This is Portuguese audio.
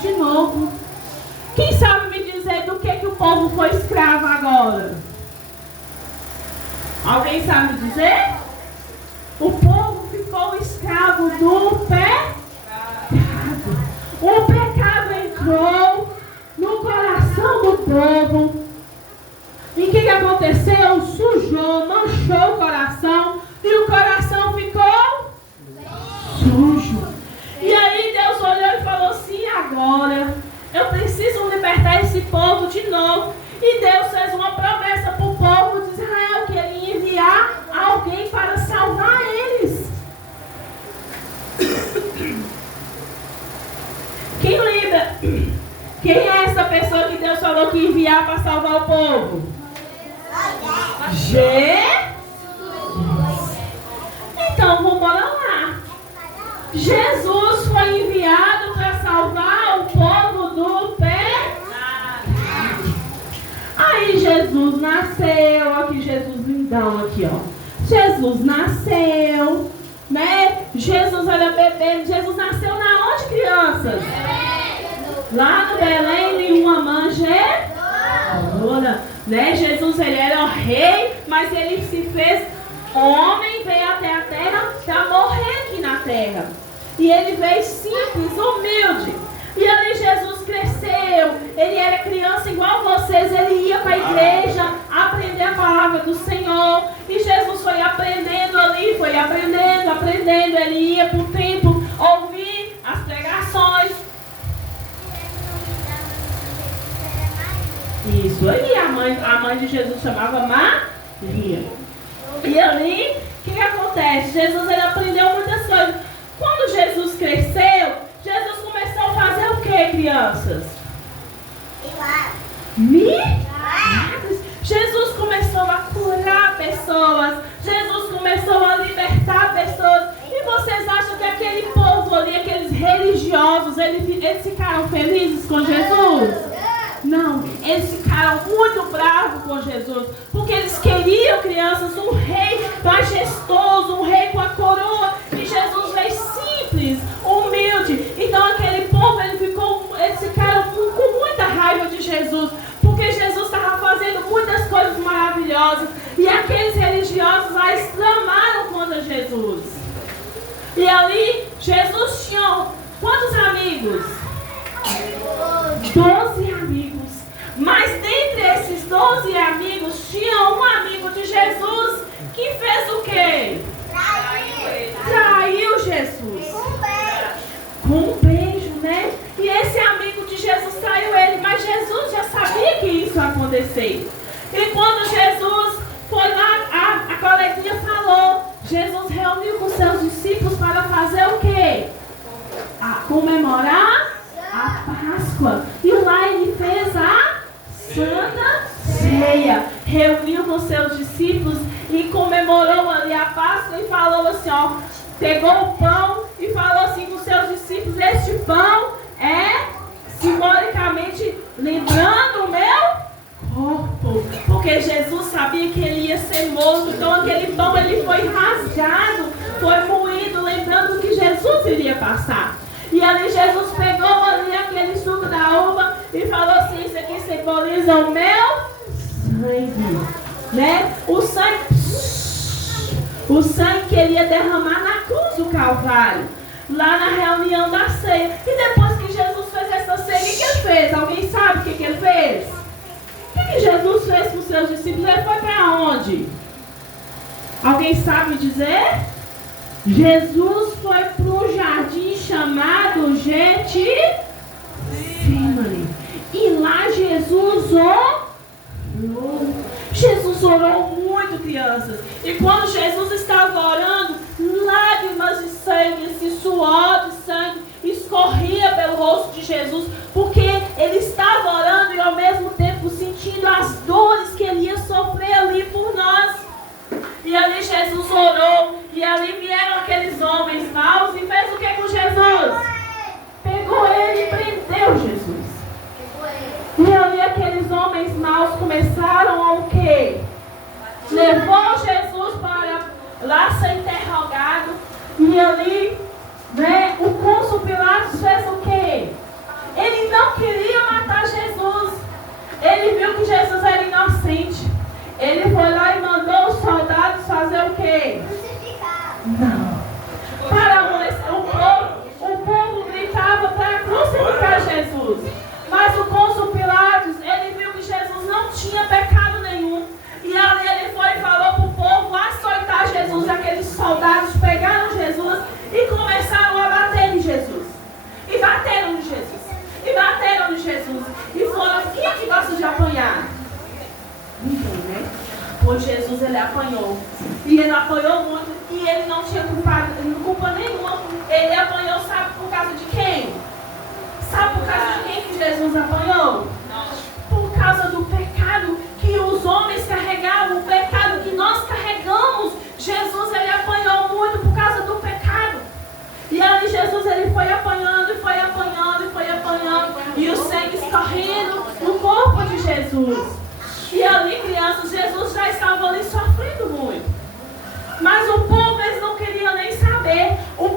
de novo. Quem sabe me dizer do que o povo foi escravo agora? Alguém sabe me dizer? O povo ficou escravo do pecado. O pecado entrou no coração do povo. E o que aconteceu? Sujou, manchou o coração. E o coração ficou sujo. E aí Deus olhou e falou assim: agora eu preciso libertar esse povo de novo. E Deus fez uma promessa para o povo de Israel, que ele ia enviar alguém para salvar eles. Quem lembra? Quem é essa pessoa que Deus falou que ia enviar para salvar o povo? Então vamos lá. Jesus foi enviado para salvar o povo do pecado. Aí Jesus nasceu, aqui Jesus lindão aqui, ó. Jesus nasceu, né? Jesus era bebê. Jesus nasceu na onde, crianças? Lá no Belém, em uma manjedoura, né? Jesus, ele era o rei, mas ele se fez homem, veio até a terra para morrer aqui na terra. E ele veio simples, humilde. E ali Jesus cresceu. Ele era criança igual vocês. Ele ia para a igreja aprender a palavra do Senhor. E Jesus foi aprendendo ali, foi aprendendo. Ele ia para o templo ouvir as pregações. Isso aí, a mãe de Jesus chamava Maria. E ali, o que acontece? Jesus, ele aprendeu muitas coisas. Quando Jesus cresceu, Jesus começou a fazer o que, crianças? Milagres. Jesus começou a curar pessoas. Jesus começou a libertar pessoas. E vocês acham que aquele povo ali, aqueles religiosos, eles ficaram felizes com Jesus? Não, eles ficaram muito bravos com Jesus, porque eles queriam, crianças, um rei majestoso, um rei com a coroa, e Jesus veio simples, humilde. Então aquele povo, eles ficaram com muita raiva de Jesus, porque Jesus estava fazendo muitas coisas maravilhosas, e aqueles religiosos lá exclamaram contra Jesus. E ali, Jesus tinha quantos amigos? 12 amigos. Mas dentre esses 12 amigos, tinha um amigo de Jesus que fez o quê? Traiu Jesus. Com um beijo, né? E esse amigo de Jesus traiu ele. Mas Jesus já sabia que isso ia acontecer. E quando Jesus foi lá, a coleguinha falou, Jesus reuniu com seus discípulos para fazer o quê? Comemorar a Páscoa. E lá ele fez a Santa Ceia. Reuniu com seus discípulos e comemorou ali a Páscoa e falou assim, ó, pegou o pão e falou assim com seus discípulos: este pão é simbolicamente lembrando o meu corpo, porque Jesus sabia que ele ia ser morto. Então aquele pão, ele foi rasgado, foi moído, lembrando que Jesus iria passar. E ali Jesus pegou ali aquele suco da uva e falou assim: isso aqui simboliza o meu sangue, né? O sangue que ele ia derramar na cruz do Calvário, lá na reunião da ceia. E depois que Jesus fez essa ceia, o que ele fez? Alguém sabe o que ele fez? O que Jesus fez com os seus discípulos? Ele foi para onde? Alguém sabe me dizer? Jesus foi para um jardim chamado Getsemane. E lá Jesus orou. Jesus orou muito, crianças. E quando Jesus estava orando, lágrimas de sangue, esse suor de sangue escorria pelo rosto de Jesus, porque ele estava orando e ao mesmo tempo sentindo as dores que ele ia sofrer ali por nós. E ali Jesus orou, e ali vieram aqueles homens maus e fez o que com Jesus? Pegou ele e prendeu Jesus. E ali aqueles homens maus começaram a o quê? Levou Jesus para lá ser interrogado. E ali, né, o cônsul Pilatos fez o quê? Ele Pois Jesus, ele apanhou. E ele apanhou muito. E ele não tinha culpa nenhuma. Ele apanhou, sabe por causa de quem? Sabe por causa de quem que Jesus apanhou? Por causa do pecado que os homens carregavam, o pecado que nós carregamos. Jesus, ele apanhou muito por causa do pecado. E ali Jesus, ele foi apanhando, e foi apanhando, e foi apanhando. E o sangue escorrendo no corpo de Jesus. E ali, crianças, Jesus já estava ali sofrendo muito. Mas o povo, eles não queriam nem saber. O